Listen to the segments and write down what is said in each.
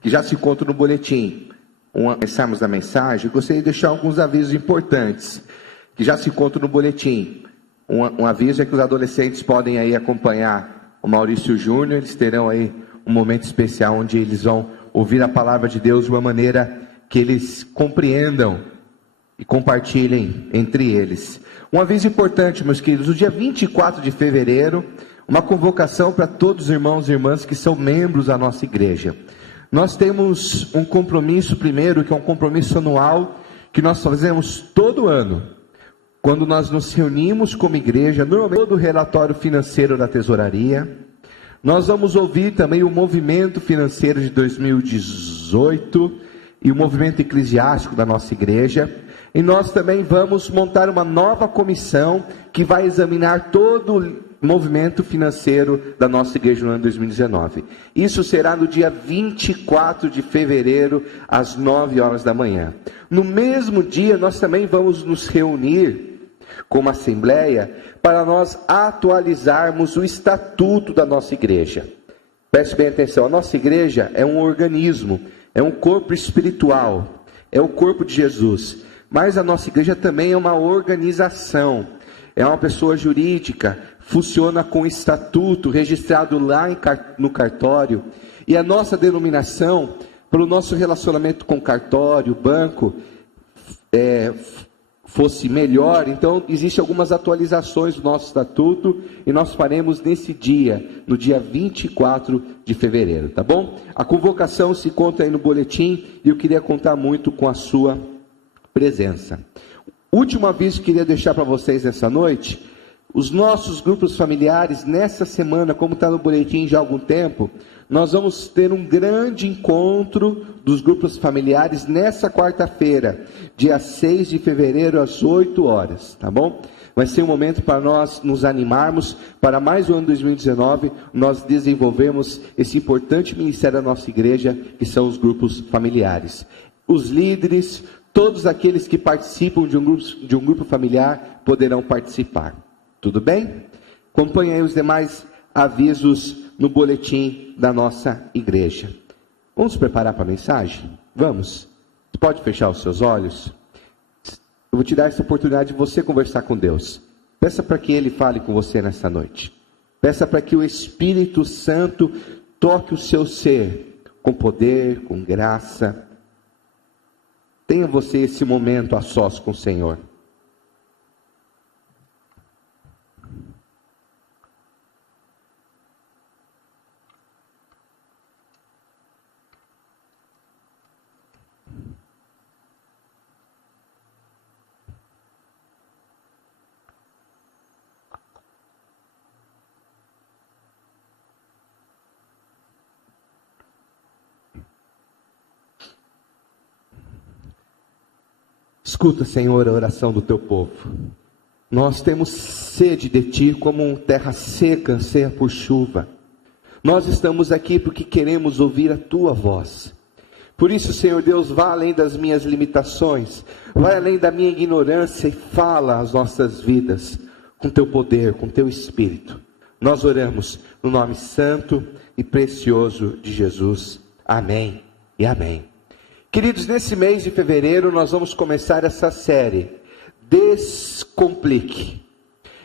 que já se encontra no boletim. Começarmos a mensagem, eu gostaria de deixar alguns avisos importantes, que já se encontram no boletim. Um aviso é que os adolescentes podem aí acompanhar o Maurício Júnior, eles terão aí um momento especial onde eles vão ouvir a palavra de Deus de uma maneira que eles compreendam e compartilhem entre eles. Um aviso importante, meus queridos, no dia 24 de fevereiro, uma convocação para todos os irmãos e irmãs que são membros da nossa igreja. Nós temos um compromisso primeiro, que é um compromisso anual, que nós fazemos todo ano, quando nós nos reunimos como igreja, normalmente todo o relatório financeiro da tesouraria. Nós vamos ouvir também o movimento financeiro de 2018 e o movimento eclesiástico da nossa igreja. E nós também vamos montar uma nova comissão que vai examinar todo o movimento financeiro da nossa igreja no ano 2019. Isso será no dia 24 de fevereiro, às 9 horas da manhã. No mesmo dia, nós também vamos nos reunir como assembleia para nós atualizarmos o estatuto da nossa igreja. Preste bem atenção, a nossa igreja é um organismo, é um corpo espiritual, é o corpo de Jesus. Mas a nossa igreja também é uma organização, é uma pessoa jurídica, funciona com estatuto registrado lá no cartório. E a nossa denominação, pelo nosso relacionamento com o cartório, banco, fosse melhor, então existem algumas atualizações do nosso estatuto e nós faremos nesse dia, no dia 24 de fevereiro, tá bom? A convocação se encontra aí no boletim e eu queria contar muito com a sua presença. Último aviso que queria deixar para vocês nessa noite: os nossos grupos familiares, nessa semana, como está no boletim já há algum tempo, nós vamos ter um grande encontro dos grupos familiares nessa quarta-feira, dia 6 de fevereiro, às 8 horas, tá bom? Vai ser um momento para nós nos animarmos, para mais um ano 2019, nós desenvolvemos esse importante ministério da nossa igreja, que são os grupos familiares. Os líderes, todos aqueles que participam de um grupo familiar, poderão participar. Tudo bem? Acompanhe aí os demais avisos no boletim da nossa igreja. Vamos preparar para a mensagem? Vamos? Você pode fechar os seus olhos? Eu vou te dar essa oportunidade de você conversar com Deus. Peça para que Ele fale com você nessa noite. Peça para que o Espírito Santo toque o seu ser com poder, com graça. Tenha você esse momento a sós com o Senhor. Escuta, Senhor, a oração do teu povo. Nós temos sede de ti como terra seca, anseia por chuva. Nós estamos aqui porque queremos ouvir a tua voz. Por isso, Senhor Deus, vá além das minhas limitações, vai além da minha ignorância e fala às nossas vidas com teu poder, com teu Espírito. Nós oramos no nome santo e precioso de Jesus. Amém e amém. Queridos, nesse mês de fevereiro nós vamos começar essa série, Descomplique.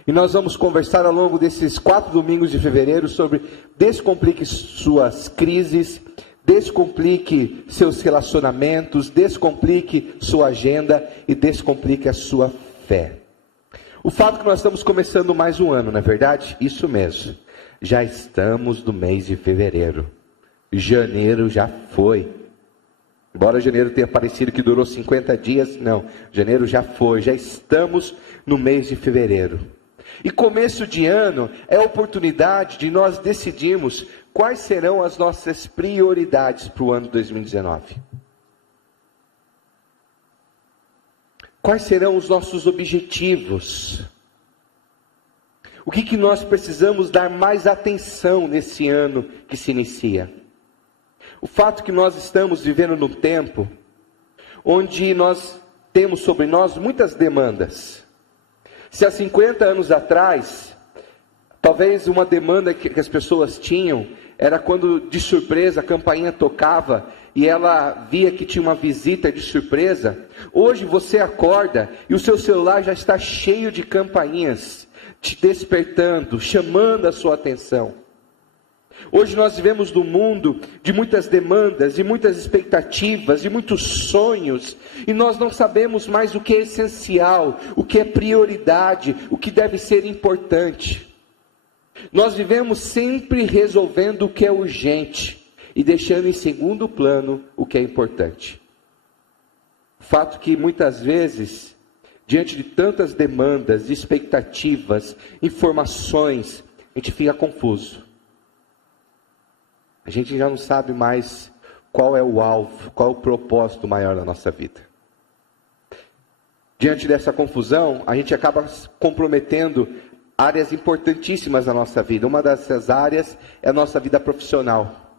E nós vamos conversar ao longo desses 4 domingos de fevereiro sobre descomplique suas crises, descomplique seus relacionamentos, descomplique sua agenda e descomplique a sua fé. O fato é que nós estamos começando mais um ano, não é verdade? Isso mesmo. Já estamos no mês de fevereiro. Janeiro já foi. Embora janeiro tenha parecido que durou 50 dias, não. Janeiro já foi, já estamos no mês de fevereiro. E começo de ano é a oportunidade de nós decidirmos quais serão as nossas prioridades para o ano 2019. Quais serão os nossos objetivos? O que nós precisamos dar mais atenção nesse ano que se inicia? O fato que nós estamos vivendo num tempo onde nós temos sobre nós muitas demandas. Se há 50 anos atrás, Talvez uma demanda que as pessoas tinham era quando de surpresa a campainha tocava e ela via que tinha uma visita de surpresa. Hoje você acorda e o seu celular já está cheio de campainhas, te despertando, chamando a sua atenção. Hoje nós vivemos num mundo de muitas demandas, de muitas expectativas, de muitos sonhos, e nós não sabemos mais o que é essencial, o que é prioridade, o que deve ser importante. Nós vivemos sempre resolvendo o que é urgente e deixando em segundo plano o que é importante. Fato que muitas vezes, diante de tantas demandas, expectativas, informações, a gente fica confuso. A gente já não sabe mais qual é o alvo, qual é o propósito maior da nossa vida. Diante dessa confusão, a gente acaba comprometendo áreas importantíssimas da nossa vida. Uma dessas áreas é a nossa vida profissional.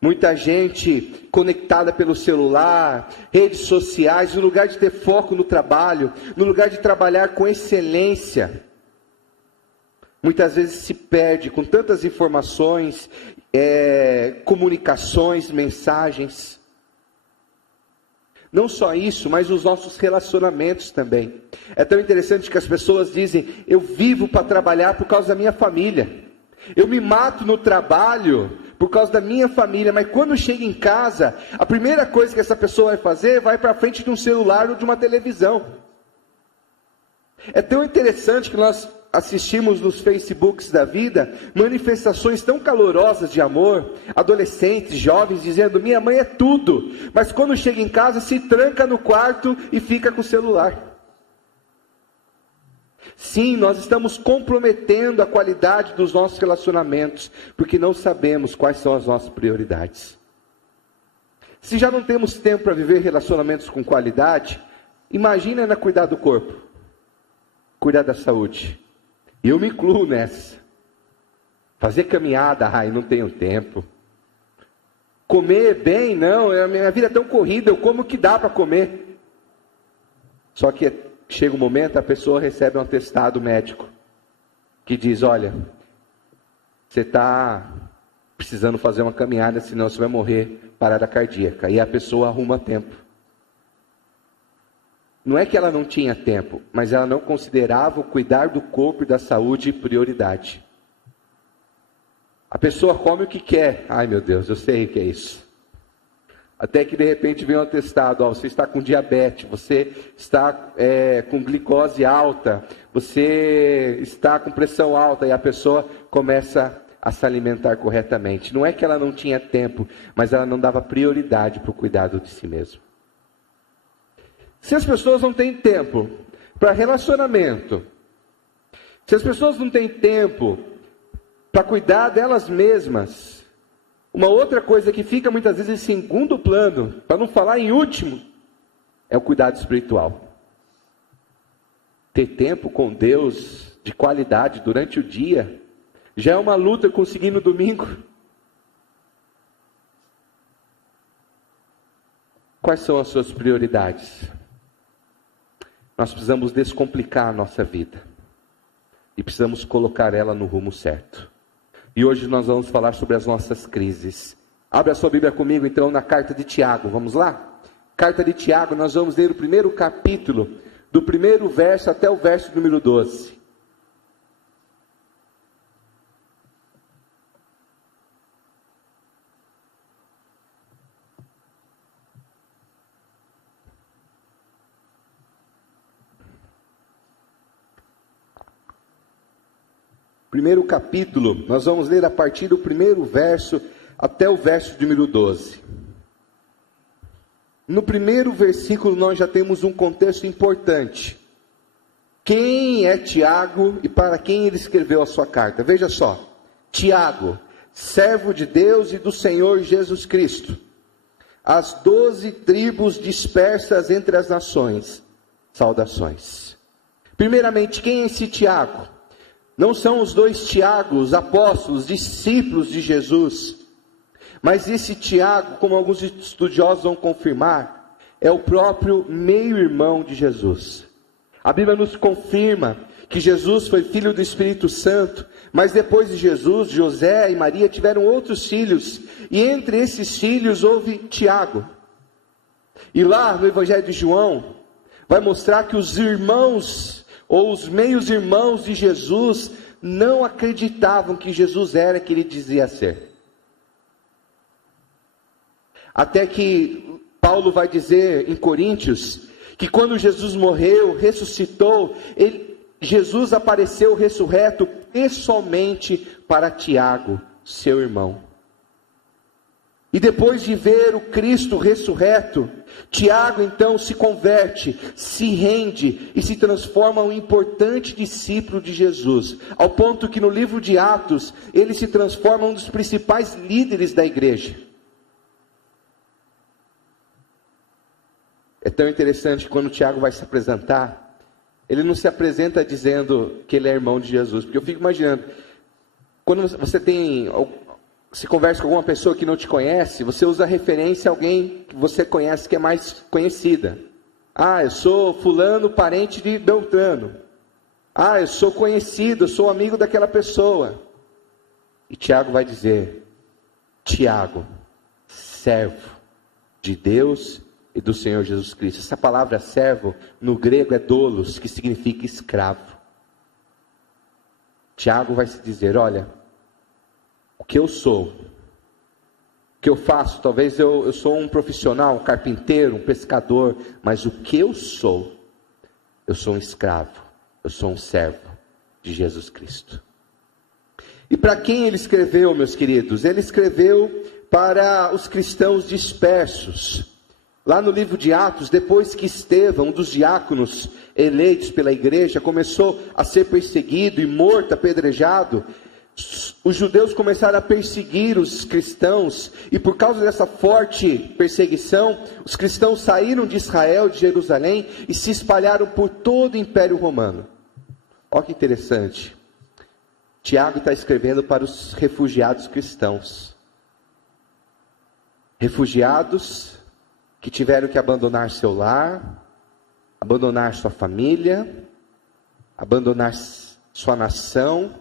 Muita gente conectada pelo celular, redes sociais, no lugar de ter foco no trabalho, no lugar de trabalhar com excelência, muitas vezes se perde com tantas informações, comunicações, mensagens. Não só isso, mas os nossos relacionamentos também. É tão interessante que as pessoas dizem: eu vivo para trabalhar por causa da minha família. Eu me mato no trabalho por causa da minha família. Mas quando chega em casa, a primeira coisa que essa pessoa vai fazer, vai para frente de um celular ou de uma televisão. É tão interessante que nós assistimos nos Facebooks da vida manifestações tão calorosas de amor, adolescentes, jovens dizendo: minha mãe é tudo, mas quando chega em casa se tranca no quarto e fica com o celular. Sim, nós estamos comprometendo a qualidade dos nossos relacionamentos, porque não sabemos quais são as nossas prioridades. Se já não temos tempo para viver relacionamentos com qualidade, imagina ainda cuidar do corpo, cuidar da saúde. Eu me incluo nessa. Fazer caminhada, ai, não tenho tempo. Comer bem, não, a minha vida é tão corrida, eu como o que dá para comer. Só que chega um momento, a pessoa recebe um atestado médico, que diz: olha, você está precisando fazer uma caminhada, senão você vai morrer, parada cardíaca. E a pessoa arruma tempo. Não é que ela não tinha tempo, mas ela não considerava o cuidar do corpo e da saúde prioridade. A pessoa come o que quer. Ai meu Deus, eu sei o que é isso. Até que de repente vem um atestado: ó, você está com diabetes, você está com glicose alta, você está com pressão alta, e a pessoa começa a se alimentar corretamente. Não é que ela não tinha tempo, mas ela não dava prioridade para o cuidado de si mesma. Se as pessoas não têm tempo para relacionamento, se as pessoas não têm tempo para cuidar delas mesmas, uma outra coisa que fica muitas vezes em segundo plano, para não falar em último, é o cuidado espiritual. Ter tempo com Deus de qualidade durante o dia já é uma luta conseguir no domingo. Quais são as suas prioridades? Nós precisamos descomplicar a nossa vida e precisamos colocar ela no rumo certo. E hoje nós vamos falar sobre as nossas crises. Abra a sua Bíblia comigo então na carta de Tiago, vamos lá? Carta de Tiago, nós vamos ler o primeiro capítulo, do primeiro verso até o verso número 12. Primeiro capítulo, nós vamos ler a partir do primeiro verso até o verso de número 12. No primeiro versículo nós já temos um contexto importante. Quem é Tiago e para quem ele escreveu a sua carta? Veja só: Tiago, servo de Deus e do Senhor Jesus Cristo, as 12 tribos dispersas entre as nações, saudações. Primeiramente, quem é esse Tiago? Não são os dois Tiagos, apóstolos, discípulos de Jesus, mas esse Tiago, como alguns estudiosos vão confirmar, é o próprio meio-irmão de Jesus. A Bíblia nos confirma que Jesus foi filho do Espírito Santo, mas depois de Jesus, José e Maria tiveram outros filhos, e entre esses filhos houve Tiago. E lá no Evangelho de João, vai mostrar que os irmãos, ou os meios-irmãos de Jesus, não acreditavam que Jesus era quem ele dizia ser. Até que Paulo vai dizer em Coríntios, que quando Jesus morreu, ressuscitou, Jesus apareceu ressurreto pessoalmente para Tiago, seu irmão. E depois de ver o Cristo ressurreto, Tiago então se converte, se rende e se transforma um importante discípulo de Jesus, ao ponto que no livro de Atos, ele se transforma um dos principais líderes da igreja. É tão interessante que quando Tiago vai se apresentar, ele não se apresenta dizendo que ele é irmão de Jesus, porque eu fico imaginando, quando você se conversa com alguma pessoa que não te conhece, você usa referência a alguém que você conhece, que é mais conhecida. Ah, eu sou fulano, parente de Beltrano. Ah, eu sou conhecido, eu sou amigo daquela pessoa. E Tiago vai dizer, Tiago, servo de Deus e do Senhor Jesus Cristo. Essa palavra servo, no grego é doulos, que significa escravo. Tiago vai se dizer, olha, o que eu sou, o que eu faço, talvez eu sou um profissional, um carpinteiro, um pescador, mas o que eu sou um escravo, eu sou um servo de Jesus Cristo. E para quem ele escreveu, meus queridos? Ele escreveu para os cristãos dispersos. Lá no livro de Atos, depois que Estevão, um dos diáconos eleitos pela igreja, começou a ser perseguido e morto, apedrejado, os judeus começaram a perseguir os cristãos, e por causa dessa forte perseguição, os cristãos saíram de Israel, de Jerusalém, e se espalharam por todo o Império Romano. Olha que interessante, Tiago está escrevendo para os refugiados cristãos, refugiados que tiveram que abandonar seu lar, abandonar sua família, abandonar sua nação,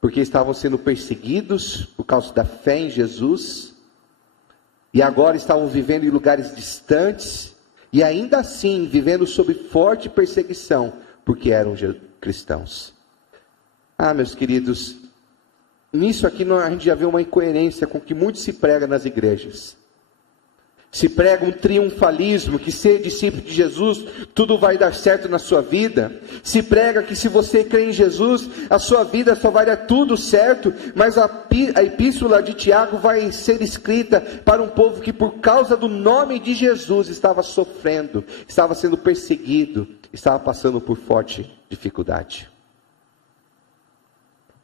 porque estavam sendo perseguidos por causa da fé em Jesus, e agora estavam vivendo em lugares distantes, e ainda assim vivendo sob forte perseguição, porque eram cristãos. Ah, meus queridos, nisso aqui a gente já vê uma incoerência com o que muito se prega nas igrejas. Se prega um triunfalismo, que ser discípulo de Jesus, tudo vai dar certo na sua vida. Se prega que se você crê em Jesus, a sua vida só vai dar tudo certo. Mas a epístola de Tiago vai ser escrita para um povo que por causa do nome de Jesus estava sofrendo, estava sendo perseguido, estava passando por forte dificuldade.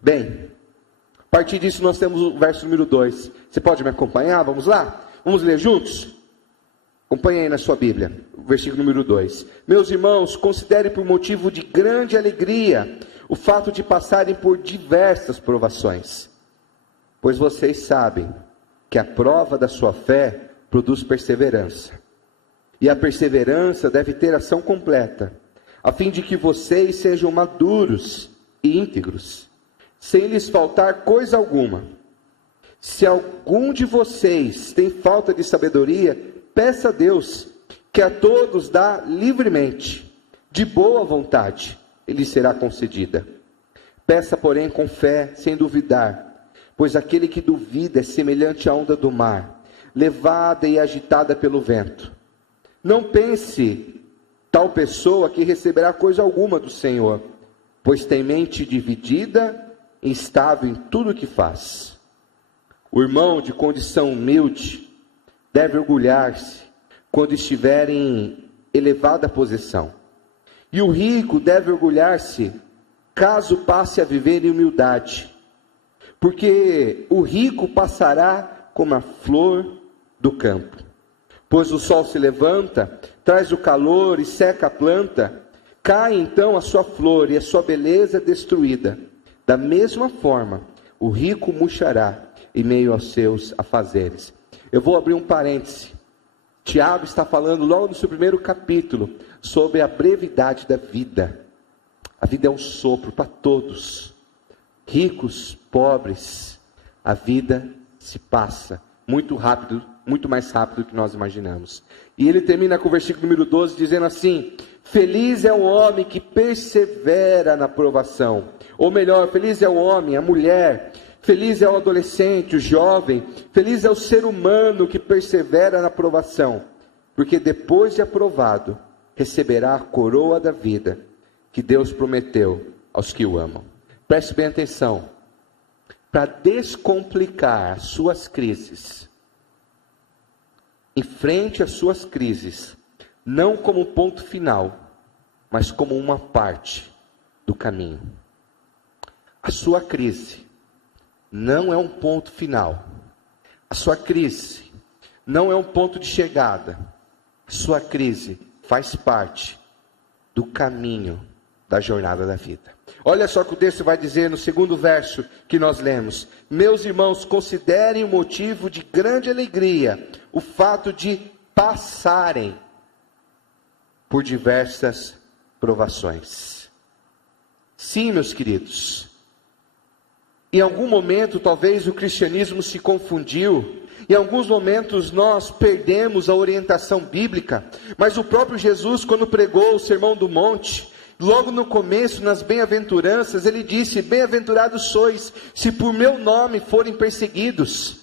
Bem, a partir disso nós temos o verso número 2. Você pode me acompanhar? Vamos lá? Vamos ler juntos? Acompanhe aí na sua Bíblia, o versículo número 2. Meus irmãos, considerem por motivo de grande alegria o fato de passarem por diversas provações, pois vocês sabem que a prova da sua fé produz perseverança, e a perseverança deve ter ação completa, a fim de que vocês sejam maduros e íntegros, sem lhes faltar coisa alguma. Se algum de vocês tem falta de sabedoria, peça a Deus, que a todos dá livremente, de boa vontade, e lhe será concedida. Peça, porém, com fé, sem duvidar, pois aquele que duvida é semelhante à onda do mar, levada e agitada pelo vento. Não pense tal pessoa que receberá coisa alguma do Senhor, pois tem mente dividida e instável em tudo o que faz. O irmão de condição humilde deve orgulhar-se quando estiver em elevada posição. E o rico deve orgulhar-se caso passe a viver em humildade. Porque o rico passará como a flor do campo. Pois o sol se levanta, traz o calor e seca a planta. Cai então a sua flor e a sua beleza é destruída. Da mesma forma, o rico murchará em meio aos seus afazeres. Eu vou abrir um parêntese. Tiago está falando logo no seu primeiro capítulo sobre a brevidade da vida. A vida é um sopro para todos, ricos, pobres. A vida se passa muito rápido, muito mais rápido do que nós imaginamos. E ele termina com o versículo número 12 dizendo assim: feliz é o homem que persevera na provação. Ou melhor, feliz é o homem, a mulher, feliz é o adolescente, o jovem, feliz é o ser humano que persevera na provação, porque depois de aprovado, receberá a coroa da vida que Deus prometeu aos que o amam. Preste bem atenção. Para descomplicar as suas crises, enfrente as suas crises, não como ponto final, mas como uma parte do caminho. A sua crise não é um ponto final. A sua crise não é um ponto de chegada. A sua crise faz parte do caminho da jornada da vida. Olha só o que o texto vai dizer no segundo verso que nós lemos: meus irmãos, considerem o motivo de grande alegria o fato de passarem por diversas provações. Sim, meus queridos, em algum momento talvez o cristianismo se confundiu, em alguns momentos nós perdemos a orientação bíblica, mas o próprio Jesus, quando pregou o Sermão do Monte, logo no começo, nas bem-aventuranças, ele disse: bem-aventurados sois, se por meu nome forem perseguidos,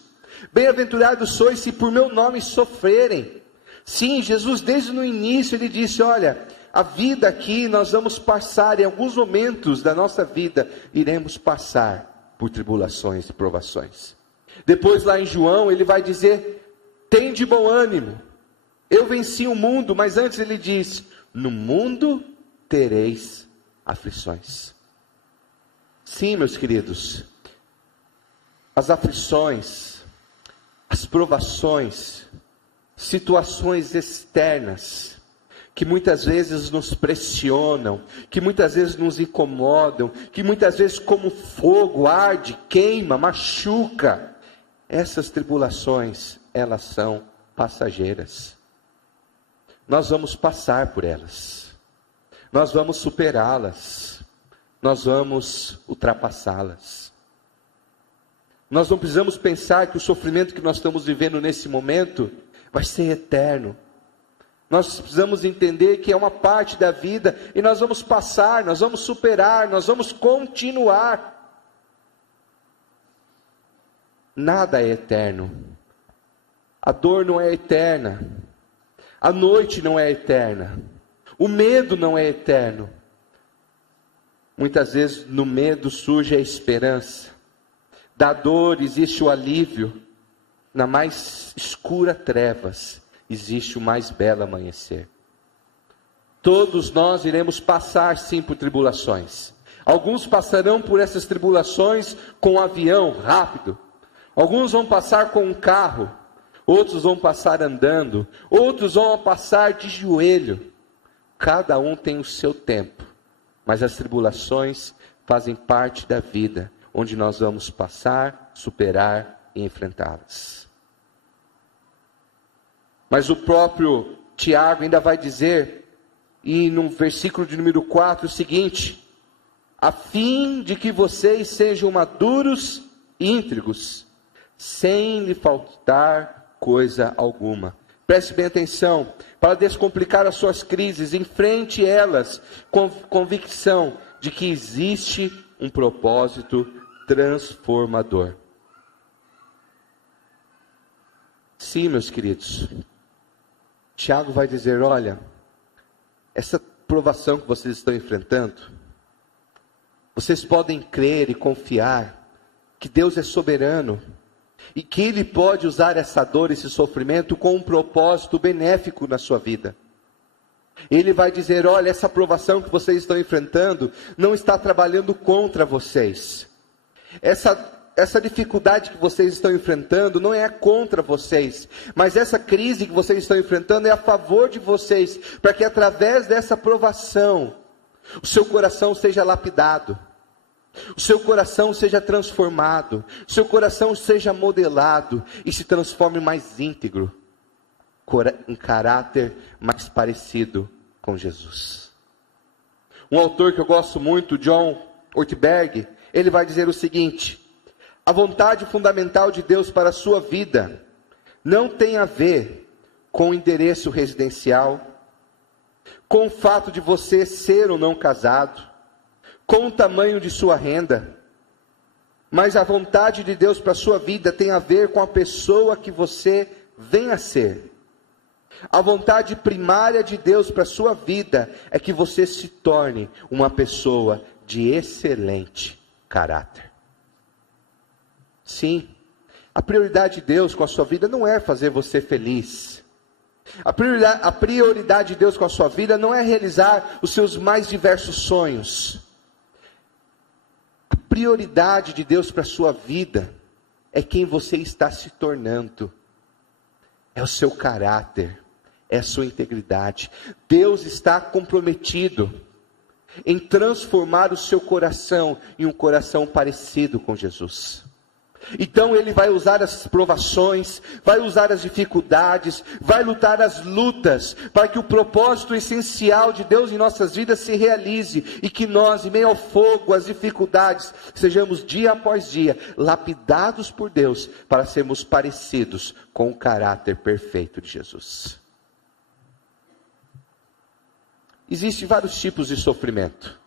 bem-aventurados sois, se por meu nome sofrerem. Sim, Jesus desde no início, ele disse: olha, a vida aqui nós vamos passar, em alguns momentos da nossa vida, iremos passar por tribulações e provações. Depois lá em João, ele vai dizer: tende bom ânimo, eu venci o mundo. Mas antes ele diz: no mundo tereis aflições. Sim, meus queridos, as aflições, as provações, situações externas, que muitas vezes nos pressionam, que muitas vezes nos incomodam, que muitas vezes como fogo arde, queima, machuca. Essas tribulações, elas são passageiras. Nós vamos passar por elas. Nós vamos superá-las. Nós vamos ultrapassá-las. Nós não precisamos pensar que o sofrimento que nós estamos vivendo nesse momento vai ser eterno. Nós precisamos entender que é uma parte da vida e nós vamos passar, nós vamos superar, nós vamos continuar. Nada é eterno. A dor não é eterna. A noite não é eterna. O medo não é eterno. Muitas vezes no medo surge a esperança. Da dor existe o alívio. Na mais escura trevas existe o mais belo amanhecer. Todos nós iremos passar sim por tribulações. Alguns passarão por essas tribulações com um avião rápido. Alguns vão passar com um carro. Outros vão passar andando. Outros vão passar de joelho. Cada um tem o seu tempo. Mas as tribulações fazem parte da vida, onde nós vamos passar, superar e enfrentá-las. Mas o próprio Tiago ainda vai dizer, e no versículo de número 4, o seguinte: a fim de que vocês sejam maduros e íntegros, sem lhe faltar coisa alguma. Preste bem atenção, para descomplicar as suas crises, enfrente elas com convicção de que existe um propósito transformador. Sim, meus queridos, Tiago vai dizer: olha, essa provação que vocês estão enfrentando, vocês podem crer e confiar que Deus é soberano e que Ele pode usar essa dor, esse sofrimento com um propósito benéfico na sua vida. Ele vai dizer: olha, essa provação que vocês estão enfrentando não está trabalhando contra vocês. Essa dificuldade que vocês estão enfrentando não é contra vocês, mas essa crise que vocês estão enfrentando é a favor de vocês, para que através dessa provação, o seu coração seja lapidado, o seu coração seja transformado, o seu coração seja modelado e se transforme mais íntegro, em caráter mais parecido com Jesus. um autor que eu gosto muito, John Ortberg, ele vai dizer o seguinte: a vontade fundamental de Deus para a sua vida não tem a ver com o endereço residencial, com o fato de você ser ou não casado, com o tamanho de sua renda, mas a vontade de Deus para a sua vida tem a ver com a pessoa que você vem a ser. A vontade primária de Deus para a sua vida é que você se torne uma pessoa de excelente caráter. Sim, a prioridade de Deus com a sua vida não é fazer você feliz. A prioridade de Deus com a sua vida não é realizar os seus mais diversos sonhos. A prioridade de Deus para a sua vida é quem você está se tornando. É o seu caráter, é a sua integridade. Deus está comprometido em transformar o seu coração em um coração parecido com Jesus. Então Ele vai usar as provações, vai usar as dificuldades, vai lutar as lutas, para que o propósito essencial de Deus em nossas vidas se realize, e que nós, em meio ao fogo, às dificuldades, sejamos dia após dia, lapidados por Deus, para sermos parecidos com o caráter perfeito de Jesus. Existem vários tipos de sofrimento.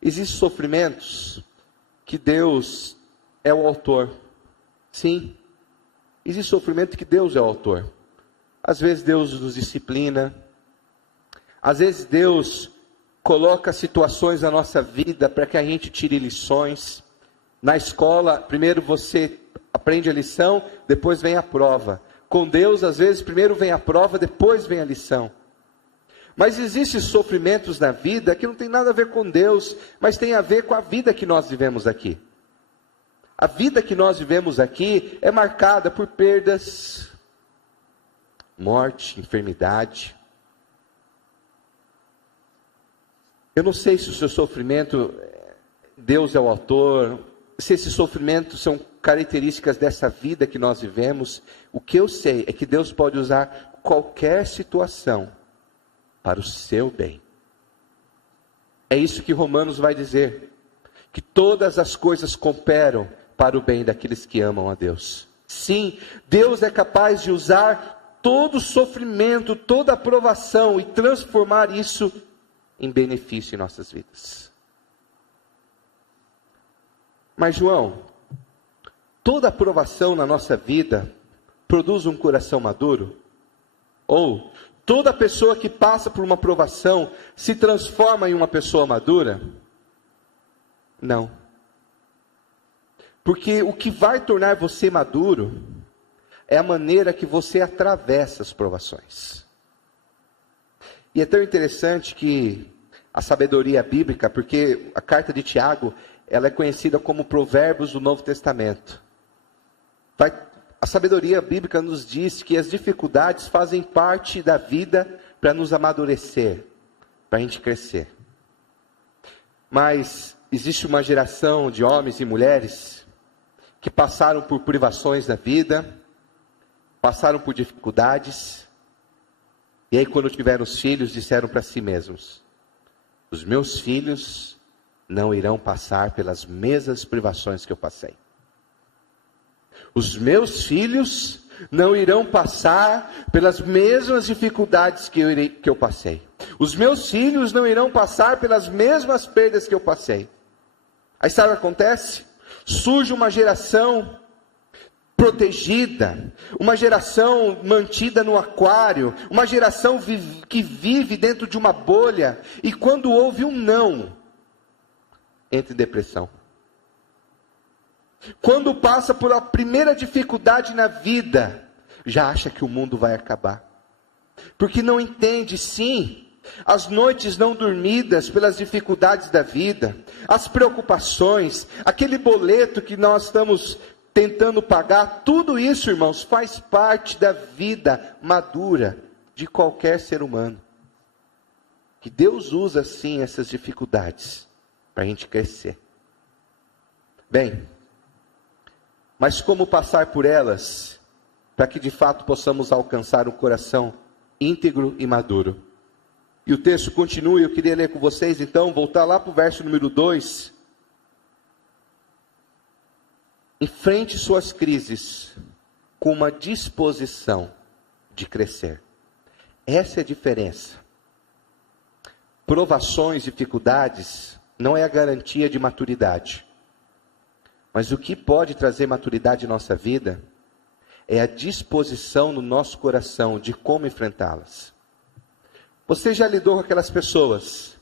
Existem sofrimentos que Deus é o autor. Sim, existe sofrimento que Deus é o autor. Às vezes Deus nos disciplina, às vezes Deus coloca situações na nossa vida para que a gente tire lições. Na escola, primeiro você aprende a lição, depois vem a prova. Com Deus, às vezes, primeiro vem a prova, depois vem a lição. Mas existem sofrimentos na vida que não tem nada a ver com Deus, mas tem a ver com a vida que nós vivemos aqui. A vida que nós vivemos aqui é marcada por perdas, morte, enfermidade. Eu não sei se o seu sofrimento, Deus é o autor, se esses sofrimentos são características dessa vida que nós vivemos. O que eu sei é que Deus pode usar qualquer situação para o seu bem. É isso que Romanos vai dizer, que todas as coisas cooperam para o bem daqueles que amam a Deus. Sim, Deus é capaz de usar todo sofrimento, toda aprovação e transformar isso em benefício em nossas vidas. Mas João, toda aprovação na nossa vida produz um coração maduro? Ou toda pessoa que passa por uma aprovação se transforma em uma pessoa madura? Não. Porque o que vai tornar você maduro é a maneira que você atravessa as provações. E é tão interessante que a sabedoria bíblica, porque a carta de Tiago, ela é conhecida como Provérbios do Novo Testamento. A sabedoria bíblica nos diz que as dificuldades fazem parte da vida para nos amadurecer, para a gente crescer. Mas existe uma geração de homens e mulheres que passaram por privações da vida, passaram por dificuldades, e aí quando tiveram os filhos, disseram para si mesmos: os meus filhos não irão passar pelas mesmas privações que eu passei. Os meus filhos não irão passar pelas mesmas dificuldades que eu passei. Os meus filhos não irão passar pelas mesmas perdas que eu passei. Aí sabe o que acontece? Surge uma geração protegida, uma geração mantida no aquário, uma geração que vive dentro de uma bolha, e quando ouve um não, entra em depressão. Quando passa por a primeira dificuldade na vida, já acha que o mundo vai acabar. Porque não entende, sim, as noites não dormidas pelas dificuldades da vida, as preocupações, aquele boleto que nós estamos tentando pagar, tudo isso, irmãos, faz parte da vida madura de qualquer ser humano. Que Deus usa, sim, essas dificuldades para a gente crescer. Bem, mas como passar por elas, para que de fato possamos alcançar um coração íntegro e maduro? E o texto continua, e eu queria ler com vocês, então, voltar lá para o verso número 2. Enfrente suas crises com uma disposição de crescer. Essa é a diferença. Provações, dificuldades, não é a garantia de maturidade. Mas o que pode trazer maturidade em nossa vida é a disposição no nosso coração de como enfrentá-las. Você já lidou com aquelas pessoas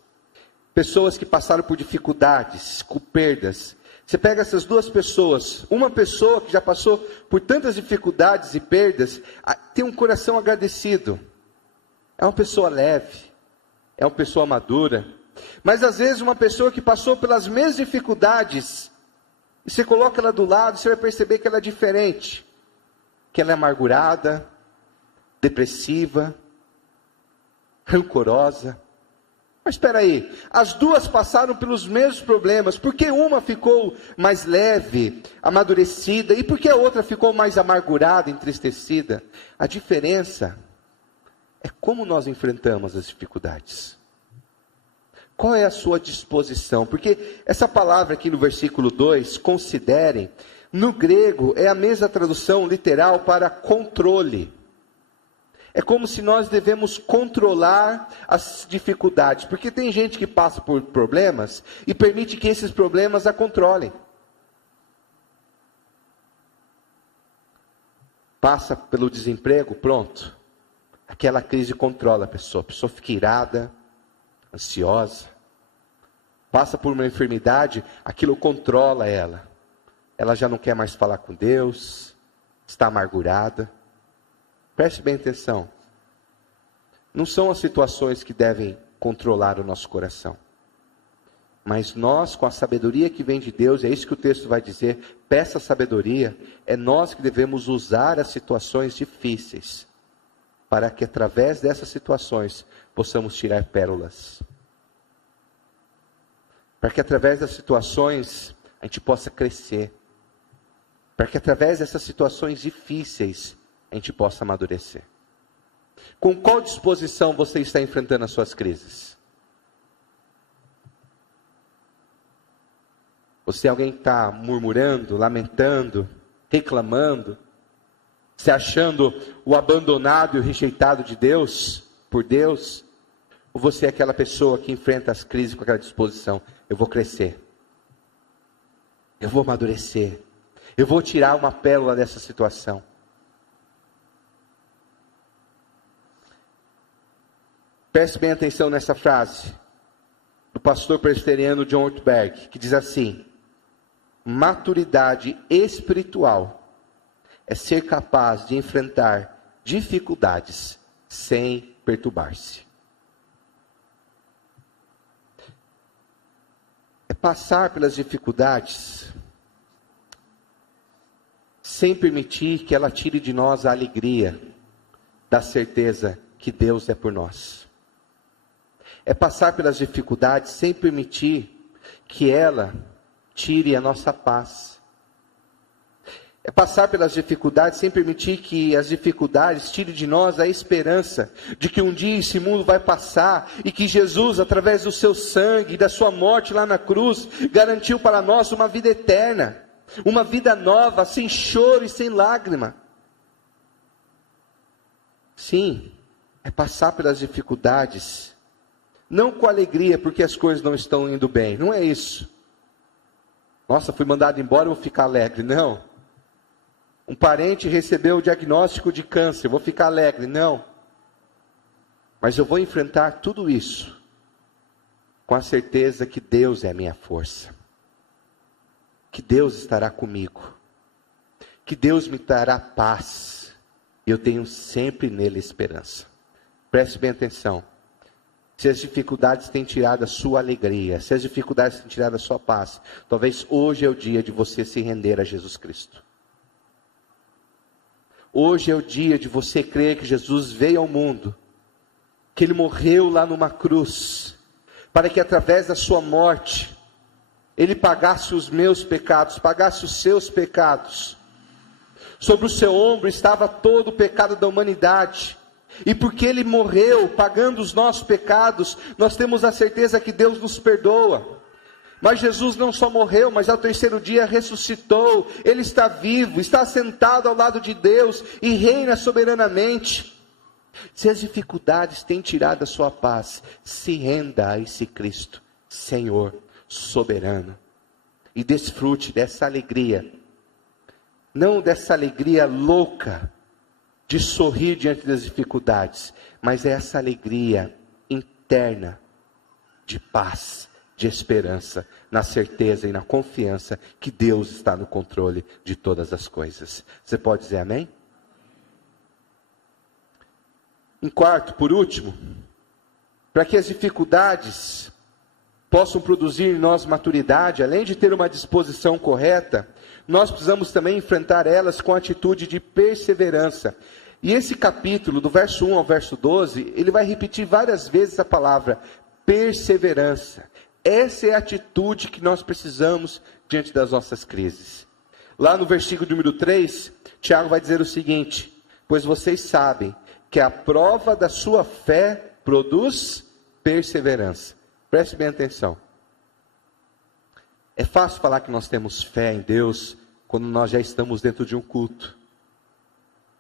que passaram por dificuldades, com perdas. Você pega essas duas pessoas, uma pessoa que já passou por tantas dificuldades e perdas, tem um coração agradecido. É uma pessoa leve, é uma pessoa madura. Mas às vezes uma pessoa que passou pelas mesmas dificuldades, e você coloca ela do lado, você vai perceber que ela é diferente. Que ela é amargurada, depressiva, rancorosa. Mas espera aí, as duas passaram pelos mesmos problemas. Por que uma ficou mais leve, amadurecida, e por que a outra ficou mais amargurada, entristecida? A diferença é como nós enfrentamos as dificuldades. Qual é a sua disposição? Porque essa palavra aqui no versículo 2, considerem, no grego é a mesma tradução literal para controle. É como se nós devemos controlar as dificuldades, porque tem gente que passa por problemas e permite que esses problemas a controlem. Passa pelo desemprego, pronto. Aquela crise controla a pessoa fica irada, ansiosa. Passa por uma enfermidade, aquilo controla ela. Ela já não quer mais falar com Deus, está amargurada. Preste bem atenção. Não são as situações que devem controlar o nosso coração. Mas nós, com a sabedoria que vem de Deus, é isso que o texto vai dizer, peça sabedoria, é nós que devemos usar as situações difíceis, para que através dessas situações, possamos tirar pérolas. Para que através das situações, a gente possa crescer. Para que através dessas situações difíceis, a gente possa amadurecer. Com qual disposição você está enfrentando as suas crises? Você é alguém que está murmurando, lamentando, reclamando, se achando o abandonado e o rejeitado de Deus, por Deus? Ou você é aquela pessoa que enfrenta as crises com aquela disposição? Eu vou crescer, eu vou amadurecer, eu vou tirar uma pérola dessa situação. Preste bem atenção nessa frase, do pastor presbiteriano John Ortberg, que diz assim: maturidade espiritual é ser capaz de enfrentar dificuldades sem perturbar-se. É passar pelas dificuldades sem permitir que ela tire de nós a alegria da certeza que Deus é por nós. É passar pelas dificuldades sem permitir que ela tire a nossa paz. É passar pelas dificuldades sem permitir que as dificuldades tirem de nós a esperança de que um dia esse mundo vai passar e que Jesus, através do seu sangue e da sua morte lá na cruz, garantiu para nós uma vida eterna, uma vida nova, sem choro e sem lágrima. Sim, é passar pelas dificuldades não com alegria porque as coisas não estão indo bem, não é isso. Nossa, fui mandado embora, eu vou ficar alegre. Não. Um parente recebeu o diagnóstico de câncer, eu vou ficar alegre. Não. Mas eu vou enfrentar tudo isso com a certeza que Deus é a minha força. Que Deus estará comigo. Que Deus me dará paz. E eu tenho sempre nele esperança. Preste bem atenção. Se as dificuldades têm tirado a sua alegria, se as dificuldades têm tirado a sua paz, talvez hoje é o dia de você se render a Jesus Cristo. Hoje é o dia de você crer que Jesus veio ao mundo, que Ele morreu lá numa cruz, para que através da sua morte, Ele pagasse os meus pecados, pagasse os seus pecados. Sobre o seu ombro estava todo o pecado da humanidade. E porque Ele morreu, pagando os nossos pecados, nós temos a certeza que Deus nos perdoa. Mas Jesus não só morreu, mas ao terceiro dia ressuscitou. Ele está vivo, está sentado ao lado de Deus e reina soberanamente. Se as dificuldades têm tirado a sua paz, se renda a esse Cristo, Senhor soberano. E desfrute dessa alegria. Não dessa alegria louca de sorrir diante das dificuldades, mas é essa alegria interna de paz, de esperança, na certeza e na confiança que Deus está no controle de todas as coisas. Você pode dizer amém? Em quarto, por último, para que as dificuldades possam produzir em nós maturidade, além de ter uma disposição correta, nós precisamos também enfrentar elas com atitude de perseverança. E esse capítulo, do verso 1 ao verso 12, ele vai repetir várias vezes a palavra perseverança. Essa é a atitude que nós precisamos diante das nossas crises. Lá no versículo número 3, Tiago vai dizer o seguinte: pois vocês sabem que a prova da sua fé produz perseverança. Preste bem atenção. É fácil falar que nós temos fé em Deus quando nós já estamos dentro de um culto,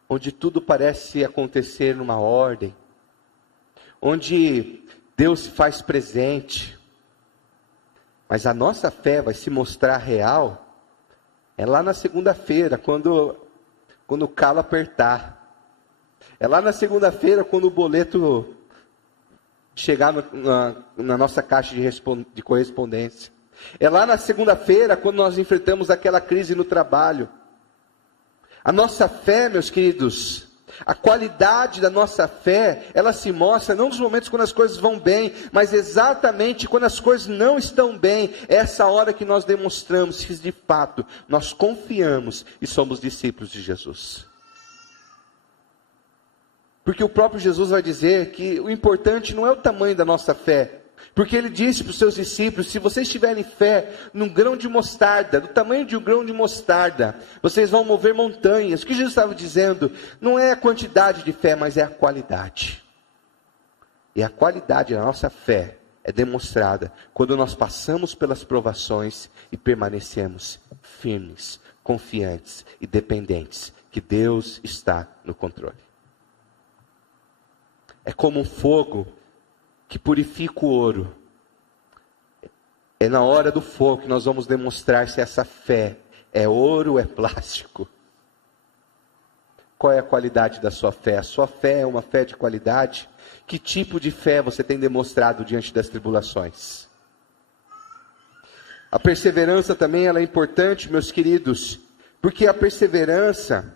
onde tudo parece acontecer numa ordem, onde Deus se faz presente. Mas a nossa fé vai se mostrar real é lá na segunda-feira, quando o calo apertar. É lá na segunda-feira, quando o boleto chegar na nossa caixa de correspondência. É lá na segunda-feira, quando nós enfrentamos aquela crise no trabalho. A nossa fé, meus queridos, a qualidade da nossa fé, ela se mostra não nos momentos quando as coisas vão bem, mas exatamente quando as coisas não estão bem. É essa hora que nós demonstramos que de fato nós confiamos e somos discípulos de Jesus. Porque o próprio Jesus vai dizer que o importante não é o tamanho da nossa fé. Porque ele disse para os seus discípulos: se vocês tiverem fé num grão de mostarda, do tamanho de um grão de mostarda, vocês vão mover montanhas. O que Jesus estava dizendo não é a quantidade de fé, mas é a qualidade. E a qualidade da nossa fé é demonstrada quando nós passamos pelas provações e permanecemos firmes, confiantes e dependentes que Deus está no controle. É como um fogo que purifica o ouro. É na hora do fogo que nós vamos demonstrar se essa fé é ouro ou é plástico. Qual é a qualidade da sua fé? A sua fé é uma fé de qualidade? Que tipo de fé você tem demonstrado diante das tribulações? A perseverança também ela é importante, meus queridos, porque a perseverança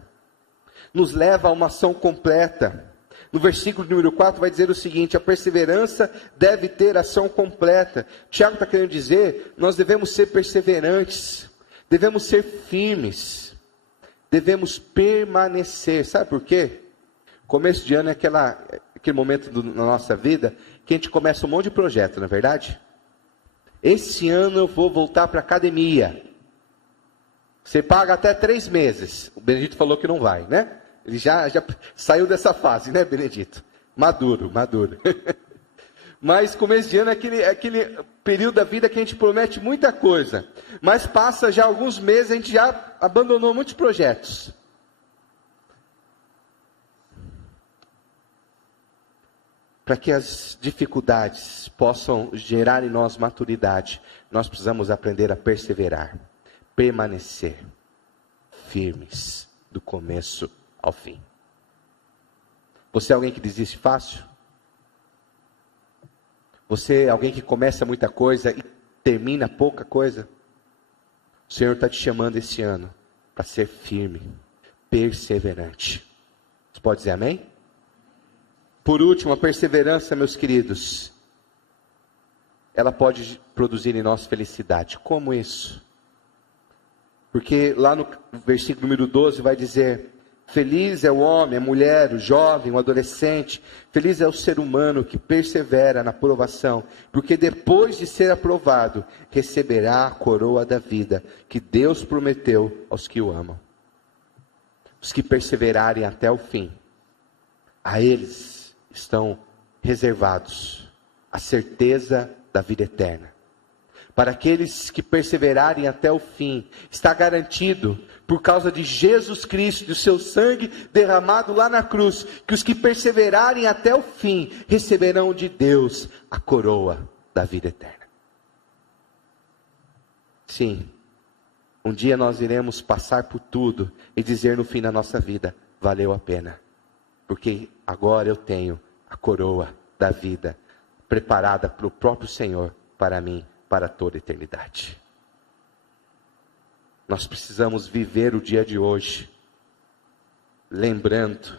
nos leva a uma ação completa. No versículo número 4 vai dizer o seguinte: a perseverança deve ter ação completa. Tiago está querendo dizer, nós devemos ser perseverantes, devemos ser firmes, devemos permanecer. Sabe por quê? Começo de ano é aquele momento na nossa vida que a gente começa um monte de projeto, não é verdade? Esse ano eu vou voltar para a academia. Você paga até 3 meses. O Benedito falou que não vai, né? Ele já saiu dessa fase, né, Benedito? Maduro. Mas começo de ano é aquele período da vida que a gente promete muita coisa. Mas passa já alguns meses, a gente já abandonou muitos projetos. Para que as dificuldades possam gerar em nós maturidade, nós precisamos aprender a perseverar, permanecer firmes do começo ao fim. Você é alguém que desiste fácil? Você é alguém que começa muita coisa e termina pouca coisa? O Senhor está te chamando esse ano para ser firme, perseverante. Você pode dizer amém? Por último, a perseverança, meus queridos, ela pode produzir em nós felicidade. Como isso? Porque lá no versículo número 12 vai dizer: feliz é o homem, a mulher, o jovem, o adolescente, feliz é o ser humano que persevera na provação, porque depois de ser aprovado, receberá a coroa da vida, que Deus prometeu aos que o amam. Os que perseverarem até o fim, a eles estão reservados a certeza da vida eterna. Para aqueles que perseverarem até o fim, está garantido, por causa de Jesus Cristo, do seu sangue derramado lá na cruz, que os que perseverarem até o fim, receberão de Deus a coroa da vida eterna. Sim, um dia nós iremos passar por tudo e dizer no fim da nossa vida, valeu a pena, porque agora eu tenho a coroa da vida, preparada pelo próprio Senhor para mim, para toda a eternidade. Nós precisamos viver o dia de hoje, lembrando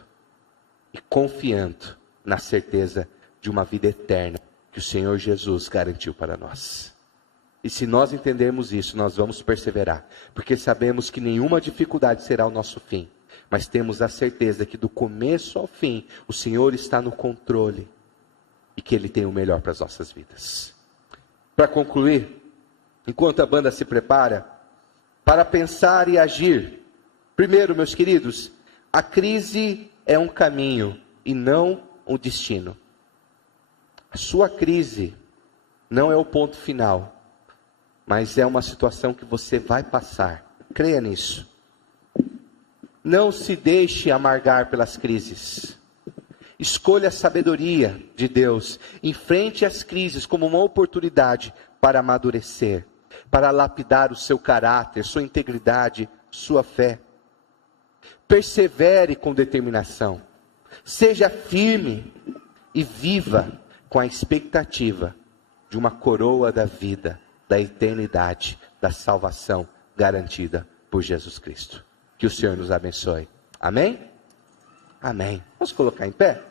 e confiando na certeza de uma vida eterna que o Senhor Jesus garantiu para nós. E se nós entendermos isso, nós vamos perseverar, porque sabemos que nenhuma dificuldade será o nosso fim, mas temos a certeza que do começo ao fim, o Senhor está no controle e que Ele tem o melhor para as nossas vidas. Para concluir, enquanto a banda se prepara, para pensar e agir. Primeiro, meus queridos, a crise é um caminho e não um destino. A sua crise não é o ponto final, mas é uma situação que você vai passar. Creia nisso. Não se deixe amargar pelas crises. Escolha a sabedoria de Deus. Enfrente as crises como uma oportunidade para amadurecer, para lapidar o seu caráter, sua integridade, sua fé. Persevere com determinação. Seja firme e viva com a expectativa de uma coroa da vida, da eternidade, da salvação garantida por Jesus Cristo. Que o Senhor nos abençoe. Amém? Amém. Vamos colocar em pé?